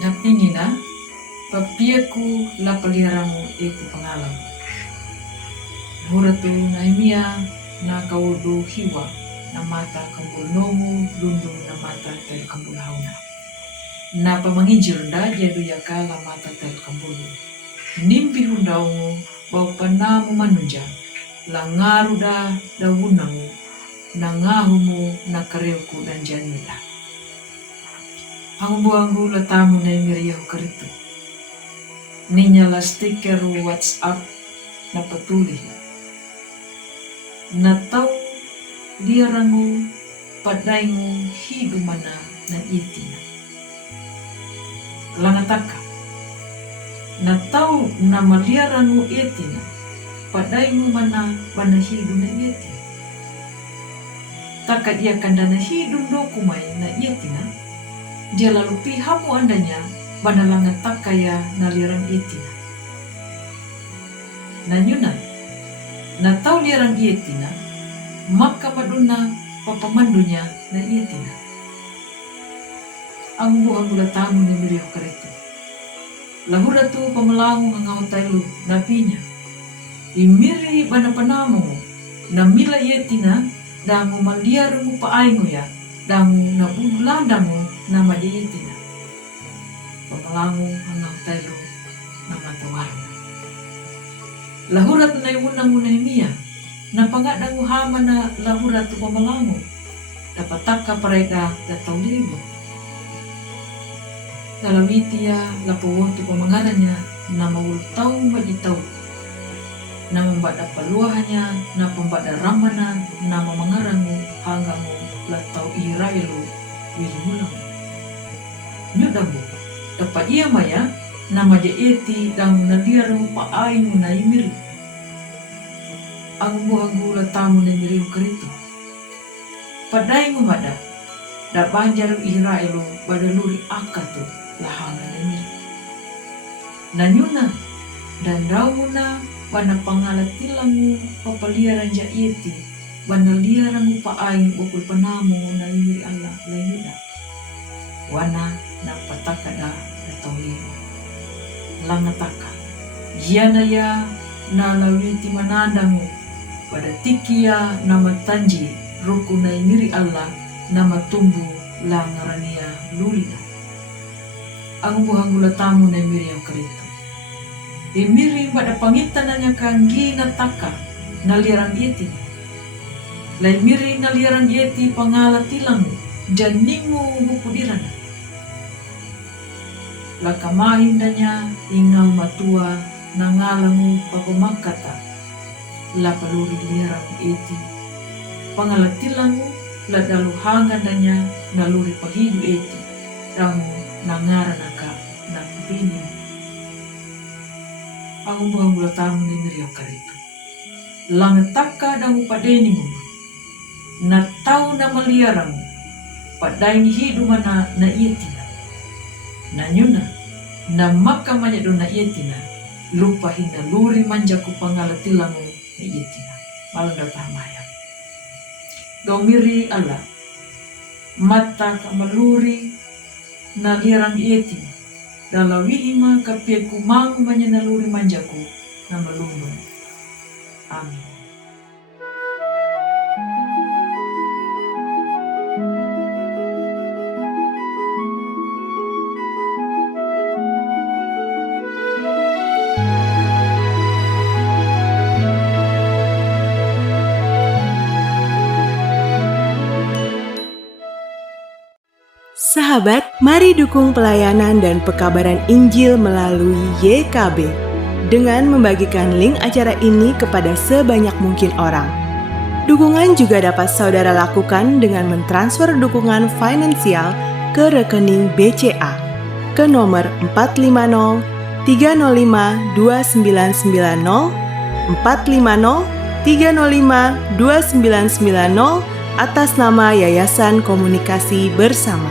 Napingina, papiaku la paliramu eku pangalam. Huratu naimia na kaudu hiwa na mata kambul nomu lundu na mata tel kambul hauna. Na pamangijir da jadu yakala mata tel kambulu. Nimpi hundaungu bau panamu manuja, langaru da dawunamu, na ngahumu na kareuku dan janila. Angbu latamu na imiriyahu karitu. Ninya la stiker WhatsApp na patuli. Na tau liarangu padaingu hidumana na itina. Langataka. Na tau na maliarangu itina padaingu mana hidu na itina. Taka dia kandana hidum dokumai na itina. Dia lalu pihamu andanya banalanga takaya naliran itina. Nanyuna, na tau liran itina, maka maduna papamandunya na itina. Ang buhang tamu ni miriyo karito. Lahura tu pamalangu ngangau tailu napinya. Imiri banapanamu na mila itina dangu mandiaru paaingu ya. Dangu na bulandamu na madiitina. Pamalangu hanggang taylo na matawarna. Lahurat na imunang unay na pangadang uhama na lahurat tu pamalangu. Dapataka pareda dataw libo. Dalawitiya lapuwon tu pamangaranya na mawultaw maditaw. Na membada paluahannya na pembada ramana na mamangarangu hanggang latau irailu wilulang. Nyudamu, dapat iya maya nama jaeti dan nadiaru paainu na imiri. Ang buhagu latamu na imiri ukaritu. Padai ngumada, da banjaru irailu badaluri akatu lahana na imiri. Nanyuna, dan dauna wana pangalatilangu papaliaran jaeti. Banaliaran paaing ukul panamu na imiri Allah layuda. Wana na patakada natawlimu. Langataka. Yana ya na lawiti manandangu. Pada tikia na matanji ruku na imiri Allah na matumbu langarania lulina. Ang buhang tamu na imiri ang karito. Imiri pada pangitananya kanggi na taka na lirang iti. Laimiri na liaran yeti pangalatilang janingu bukudiran. Lakamahin na niya ingaw matua nangalangu papamakata. Lapaluri liaran yeti. Pangalatilangu ladaluhangan na niya naluri pahidu yeti. Ramu nangaranaka na bini. Ang buhang bulatamu ni miriyaw karito. Langataka damu padeni mo. Na tau na maliarang padaing hidumana na itina. Nanyuna na makamanya do na itina lupa hina luri manjaku pangalatilangu na itina. Malanda tahamaya. Domiri Allah mata kamaluri na liarang itina. Dalawi ima kapieku mangu manya na luri manjaku na malunung. Amin. Sahabat, mari dukung pelayanan dan pekabaran Injil melalui YKB dengan membagikan link acara ini kepada sebanyak mungkin orang. Dukungan juga dapat saudara lakukan dengan mentransfer dukungan finansial ke rekening BCA ke nomor 450 305 2990 450 305 2990 atas nama Yayasan Komunikasi Bersama.